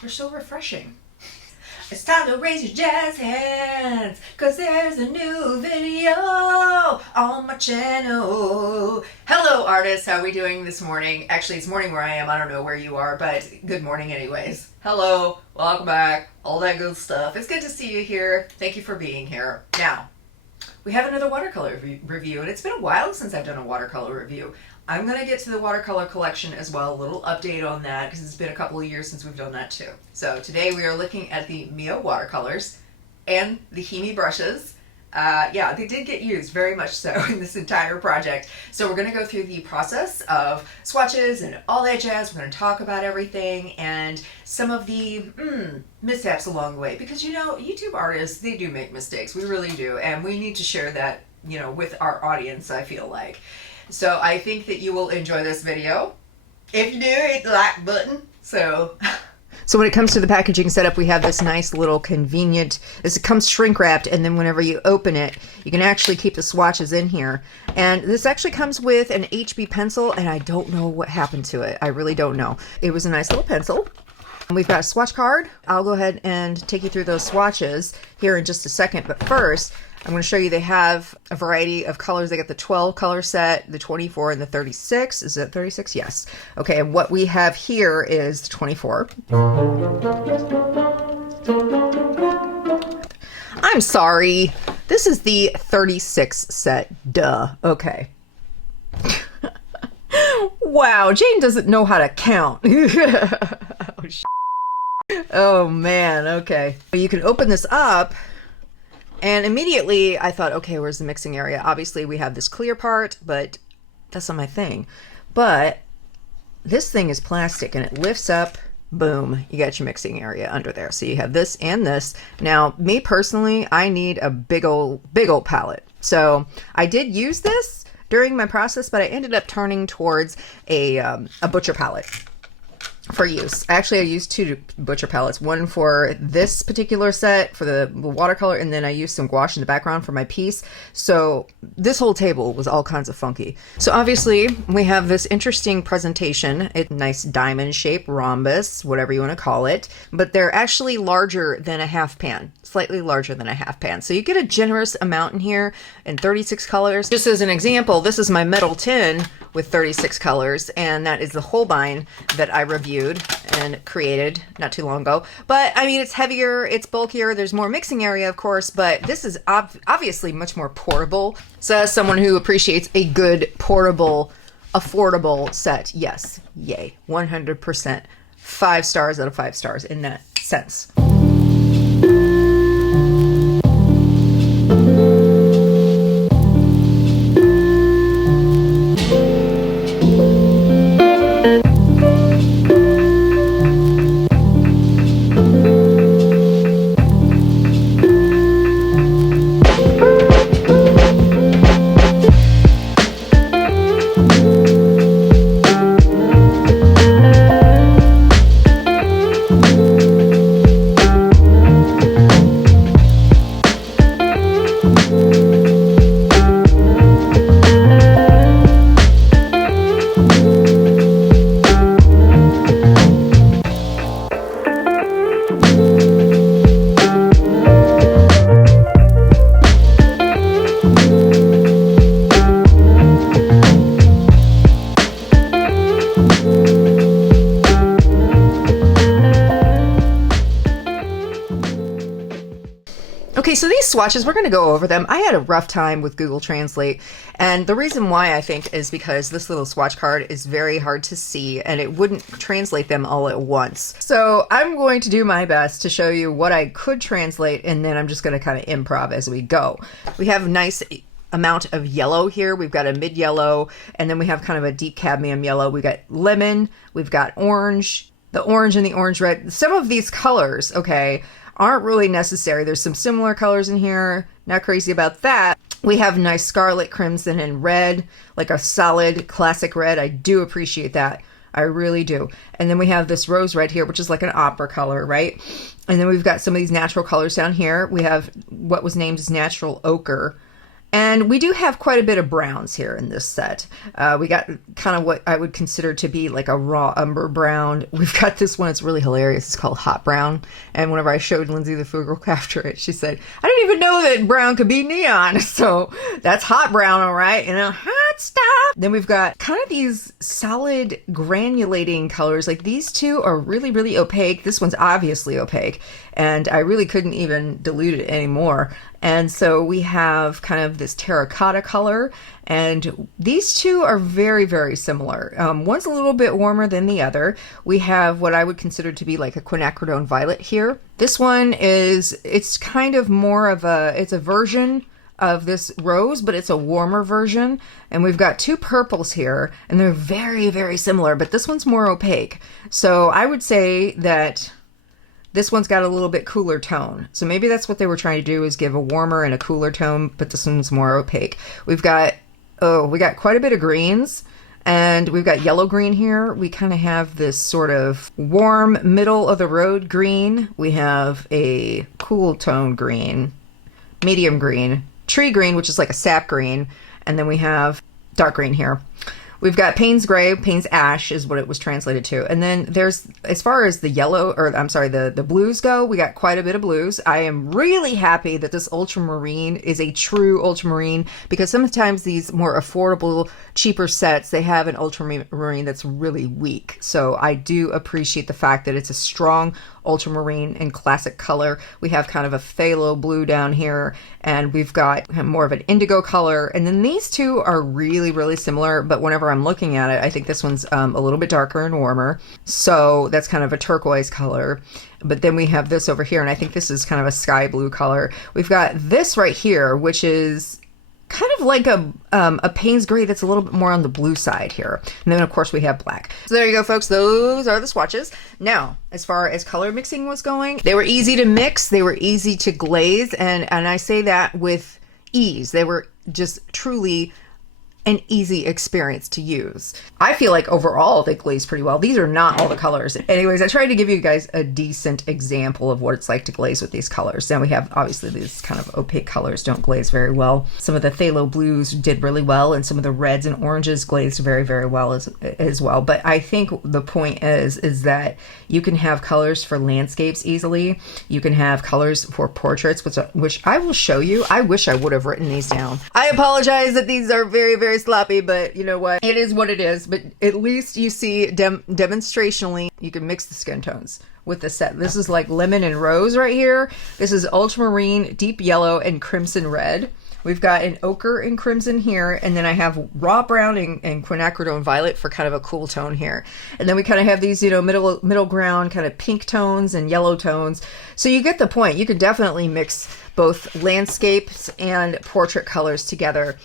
They're so refreshing. It's time to raise your jazz hands, cause there's a new video on my channel. Hello artists, how are we doing this morning? Actually, it's morning where I am. I don't know where you are, but good morning anyways. Hello, welcome back, all that good stuff. It's good to see you here. Thank you for being here. Now, we have another watercolor review, and it's been a while since I've done a watercolor review. I'm going to get to the watercolor collection as well, a little update on that, because it's been a couple of years since we've done that too. So today we are looking at the MIYA watercolors and the Himi brushes. Yeah, they did get used very much so in this entire project. So we're going to go through the process of swatches and all that jazz. We're going to talk about everything and some of the mishaps along the way, because you know, YouTube artists, they do make mistakes. We really do, and we need to share that, you know, with our audience, I feel like. So I think that you will enjoy this video. If you do, hit the like button. So when it comes to the packaging setup, we have this nice little convenient, it comes shrink wrapped, and then whenever you open it, you can actually keep the swatches in here. And this actually comes with an HB pencil, and I don't know what happened to it. I really don't know. It was a nice little pencil. We've got a swatch card. I'll go ahead and take you through those swatches here in just a second, but first, I'm going to show you they have a variety of colors. They got the 12 color set, the 24, and the 36. Is it 36? Yes. Okay, and what we have here is the 24. I'm sorry. This is the 36 set. Duh. Okay. Wow, Jane doesn't know how to count. Oh, man. Okay. You can open this up. And immediately I thought, okay, where's the mixing area? Obviously we have this clear part, but that's not my thing. But this thing is plastic and it lifts up, boom, you got your mixing area under there. So you have this and this. Now, me personally, I need a big old palette. So I did use this during my process, but I ended up turning towards a butcher palette for use. Actually, I used two butcher palettes, one for this particular set for the watercolor, and then I used some gouache in the background for my piece. So this whole table was all kinds of funky. So obviously we have this interesting presentation. It's a nice diamond shape, rhombus, whatever you want to call it, but they're actually larger than a half pan, slightly larger than a half pan. So you get a generous amount in here in 36 colors. Just as an example, this is my metal tin with 36 colors, and that is the Holbein that I reviewed and created not too long ago. But I mean, it's heavier, it's bulkier, there's more mixing area, of course, but this is obviously much more portable. So as someone who appreciates a good, portable, affordable set, yes, yay, 100%, 5 stars out of 5 stars in that sense. Okay, so these swatches, we're going to go over them. I had a rough time with Google Translate, and the reason why I think is because this little swatch card is very hard to see, and it wouldn't translate them all at once. So I'm going to do my best to show you what I could translate, and then I'm just going to kind of improv as we go. We have a nice amount of yellow here. We've got a mid yellow, and then we have kind of a deep cadmium yellow. We've got lemon, we've got orange, the orange and the orange red. Some of these colors, okay, aren't really necessary. There's some similar colors in here. Not crazy about that. We have nice scarlet, crimson, and red, like a solid classic red. I do appreciate that. I really do. And then we have this rose red here, which is like an opera color, right? And then we've got some of these natural colors down here. We have what was named as natural ochre. And we do have quite a bit of browns here in this set. We got kind of what I would consider to be like a raw umber brown. We've got this one, it's really hilarious. It's called Hot Brown. And whenever I showed Lindsay the Frugal Crafter it, she said, I didn't even know that brown could be neon. So that's hot brown, all right? You know, hot stuff. Then we've got kind of these solid granulating colors. Like these two are really, really opaque. This one's obviously opaque. And I really couldn't even dilute it anymore. And so we have kind of this terracotta color, and these two are very, very similar. One's a little bit warmer than the other. We have what I would consider to be like a quinacridone violet here. This one it's kind of more of it's a version of this rose, but it's a warmer version. And we've got two purples here, and they're very, very similar, but this one's more opaque. So I would say that this one's got a little bit cooler tone. So maybe that's what they were trying to do, is give a warmer and a cooler tone, but this one's more opaque. We got quite a bit of greens, and we've got yellow green here. We kind of have this sort of warm middle of the road green. We have a cool tone green, medium green, tree green, which is like a sap green, and then we have dark green here. We've got Payne's Gray, Payne's Ash is what it was translated to. And then there's, as far as the yellow, or I'm sorry, the blues go, we got quite a bit of blues. I am really happy that this ultramarine is a true ultramarine, because sometimes these more affordable, cheaper sets, they have an ultramarine that's really weak. So I do appreciate the fact that it's a strong ultramarine in classic color. We have kind of a phthalo blue down here, and we've got more of an indigo color. And then these two are really, really similar, but whenever I'm looking at it, I think this one's a little bit darker and warmer. So that's kind of a turquoise color. But then we have this over here, and I think this is kind of a sky blue color. We've got this right here, which is kind of like a Payne's Gray that's a little bit more on the blue side here. And then of course we have black. So there you go, folks. Those are the swatches. Now, as far as color mixing was going, they were easy to mix. They were easy to glaze. And I say that with ease. They were just truly an easy experience to use. I feel like overall they glaze pretty well. These are not all the colors. Anyways, I tried to give you guys a decent example of what it's like to glaze with these colors. Now we have, obviously, these kind of opaque colors don't glaze very well. Some of the phthalo blues did really well, and some of the reds and oranges glazed very, very well as well. But I think the point is that you can have colors for landscapes easily. You can have colors for portraits, which I will show you. I wish I would have written these down. I apologize that these are very, very sloppy, but you know what? It is what it is. But at least you see demonstrationally, you can mix the skin tones with the set. This is like lemon and rose right here. This is ultramarine, deep yellow, and crimson red. We've got an ochre and crimson here, and then I have raw brown and quinacridone violet for kind of a cool tone here. And then we kind of have these, you know, middle ground kind of pink tones and yellow tones. So you get the point. You can definitely mix both landscapes and portrait colors together.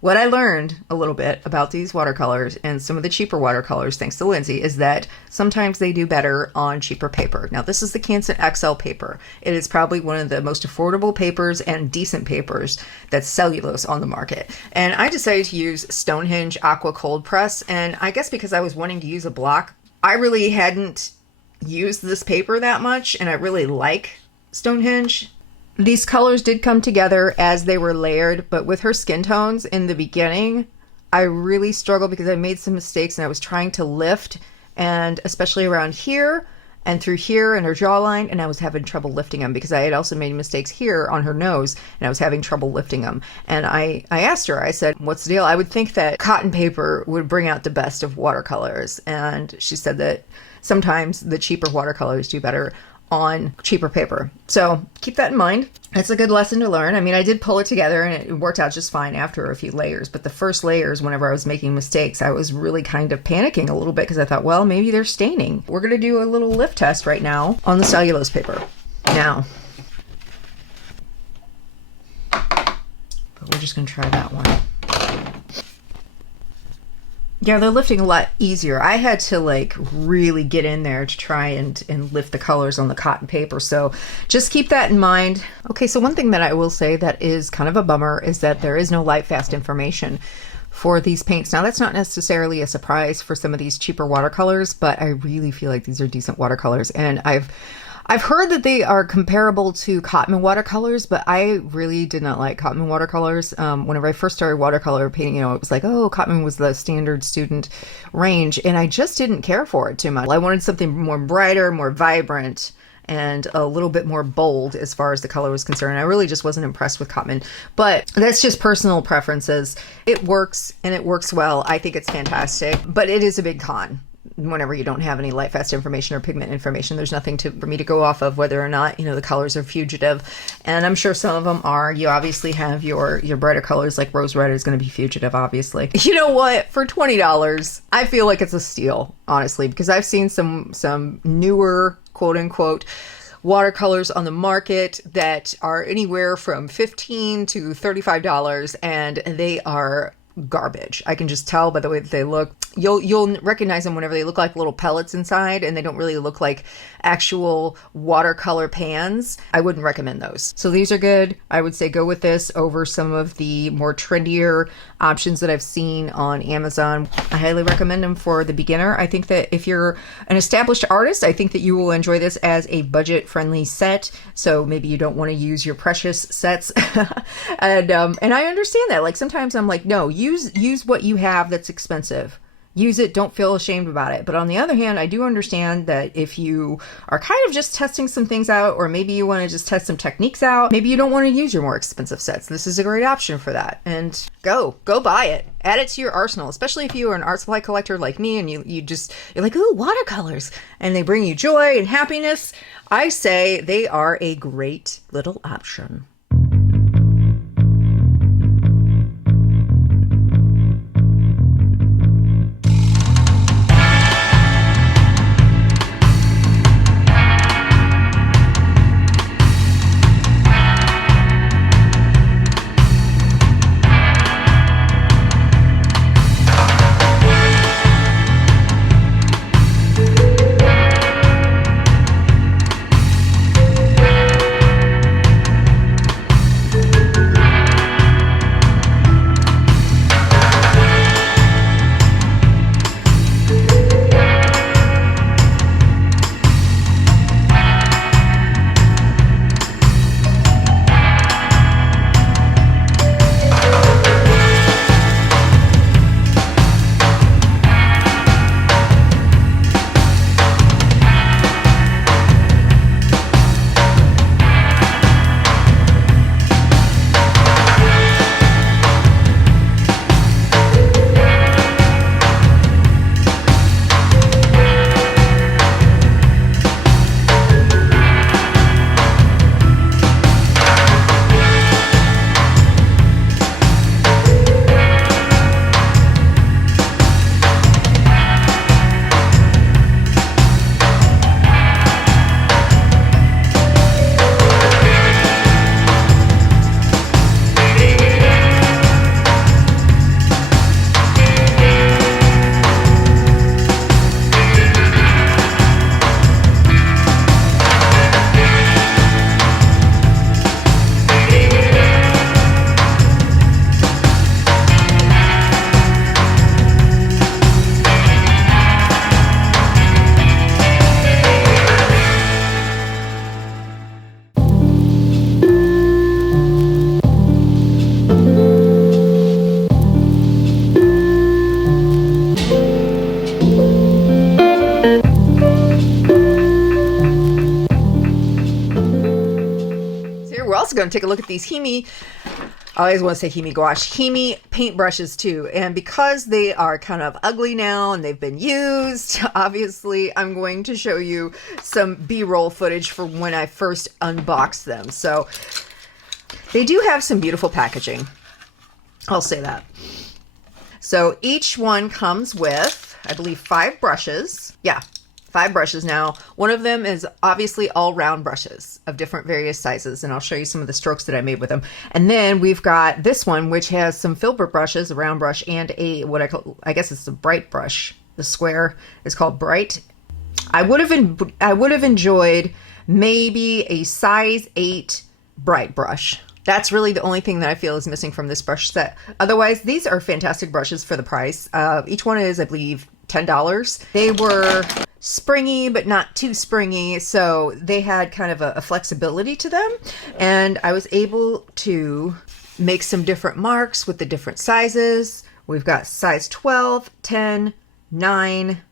What I learned a little bit about these watercolors and some of the cheaper watercolors, thanks to Lindsay, is that sometimes they do better on cheaper paper. Now, this is the Canson XL paper. It is probably one of the most affordable papers and decent papers that's cellulose on the market. And I decided to use Stonehenge Aqua Cold Press. And I guess because I was wanting to use a block, I really hadn't used this paper that much, and I really like Stonehenge. These colors did come together as they were layered, but with her skin tones in the beginning, I really struggled because I made some mistakes and I was trying to lift, and especially around here and through here and her jawline, and I was having trouble lifting them because I had also made mistakes here on her nose and I was having trouble lifting them. And I asked her, I said, what's the deal? I would think that cotton paper would bring out the best of watercolors. And she said that sometimes the cheaper watercolors do better on cheaper paper. So keep that in mind. It's a good lesson to learn. I mean, I did pull it together and it worked out just fine after a few layers. But the first layers, whenever I was making mistakes, I was really kind of panicking a little bit because I thought, well, maybe they're staining. We're going to do a little lift test right now on the cellulose paper. Now, but we're just going to try that one. Yeah, they're lifting a lot easier. I had to like really get in there to try and lift the colors on the cotton paper. So just keep that in mind. Okay, so one thing that I will say that is kind of a bummer is that there is no Lightfast information for these paints. Now, that's not necessarily a surprise for some of these cheaper watercolors, but I really feel like these are decent watercolors. And I've heard that they are comparable to cotton watercolors, but I really did not like cotton watercolors. Whenever I first started watercolor painting, it was like, oh, cotton was the standard student range, and I just didn't care for it too much. I wanted something more brighter, more vibrant, and a little bit more bold as far as the color was concerned. I really just wasn't impressed with cotton, but that's just personal preferences. It works, and it works well. I think it's fantastic, but it is a big con. Whenever you don't have any Lightfast information or pigment information, there's nothing for me to go off of whether or not, the colors are fugitive. And I'm sure some of them are. You obviously have your brighter colors, like rose red is going to be fugitive, obviously. You know what? For $20, I feel like it's a steal, honestly, because I've seen some newer, quote unquote, watercolors on the market that are anywhere from $15 to $35, and they are garbage. I can just tell by the way that they look. You'll recognize them whenever they look like little pellets inside, and they don't really look like actual watercolor pans. I wouldn't recommend those. So these are good. I would say go with this over some of the more trendier options that I've seen on Amazon. I highly recommend them for the beginner. I think that if you're an established artist, I think that you will enjoy this as a budget-friendly set. So maybe you don't want to use your precious sets. and I understand that. Like sometimes I'm like, no, use what you have that's expensive. Use it. Don't feel ashamed about it. But on the other hand, I do understand that if you are kind of just testing some things out, or maybe you want to just test some techniques out, maybe you don't want to use your more expensive sets. This is a great option for that. And go buy it. Add it to your arsenal, especially if you are an art supply collector like me and you're like, ooh, watercolors, and they bring you joy and happiness. I say they are a great little option. also going to take a look at these Himi, I always want to say Himi gouache, Himi paint brushes too. And because they are kind of ugly now and they've been used, obviously I'm going to show you some B-roll footage for when I first unboxed them. So they do have some beautiful packaging. I'll say that. So each one comes with, I believe, 5 brushes. Yeah, 5 brushes. Now, one of them is obviously all round brushes of different various sizes, and I'll show you some of the strokes that I made with them. And then we've got this one, which has some filbert brushes, a round brush, and a, what I guess it's a bright brush. The square is called Bright. I would have enjoyed maybe a size 8 bright brush. That's really the only thing that I feel is missing from this brush set. Otherwise, these are fantastic brushes for the price. Each one is, I believe, $10. They were springy, but not too springy. So they had kind of a flexibility to them. And I was able to make some different marks with the different sizes. We've got size 12, 10, 9,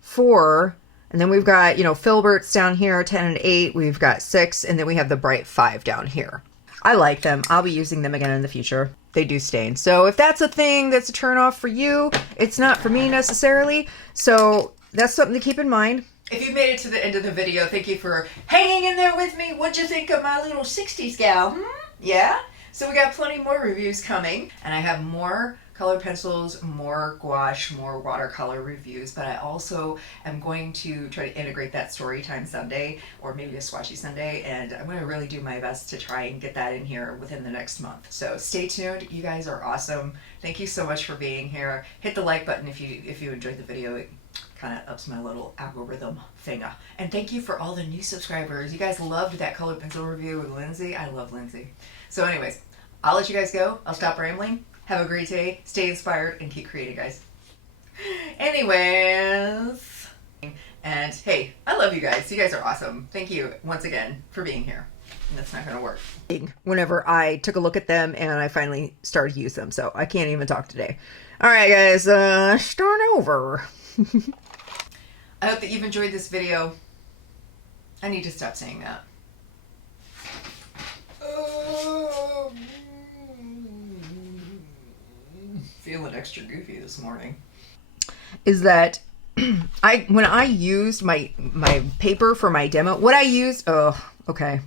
4, and then we've got, you know, filberts down here, 10 and 8. We've got 6, and then we have the bright 5 down here. I like them. I'll be using them again in the future. They do stain. So if that's a thing that's a turn off for you, it's not for me necessarily. So that's something to keep in mind. If you made it to the end of the video, thank you for hanging in there with me. What'd you think of my little 60s gal? Yeah? So we got plenty more reviews coming, and I have more colored pencils, more gouache, more watercolor reviews, but I also am going to try to integrate that story time Sunday, or maybe a swatchy Sunday, and I'm going to really do my best to try and get that in here within the next month. So stay tuned. You guys are awesome. Thank you so much for being here. Hit the like button if you enjoyed the video. It kind of ups my little algorithm thinga. And thank you for all the new subscribers. You guys loved that colored pencil review with Lindsay. I love Lindsay. So anyways, I'll let you guys go. I'll stop rambling. Have a great day. Stay inspired and keep creating, guys. Anyways. And hey, I love you guys. You guys are awesome. Thank you once again for being here. That's not going to work. Whenever I took a look at them and I finally started to use them. So I can't even talk today. All right, guys. Start over. I hope that you've enjoyed this video. I need to stop saying that. Feeling extra goofy this morning. Is that when I used my paper for my demo, what I used, oh, okay.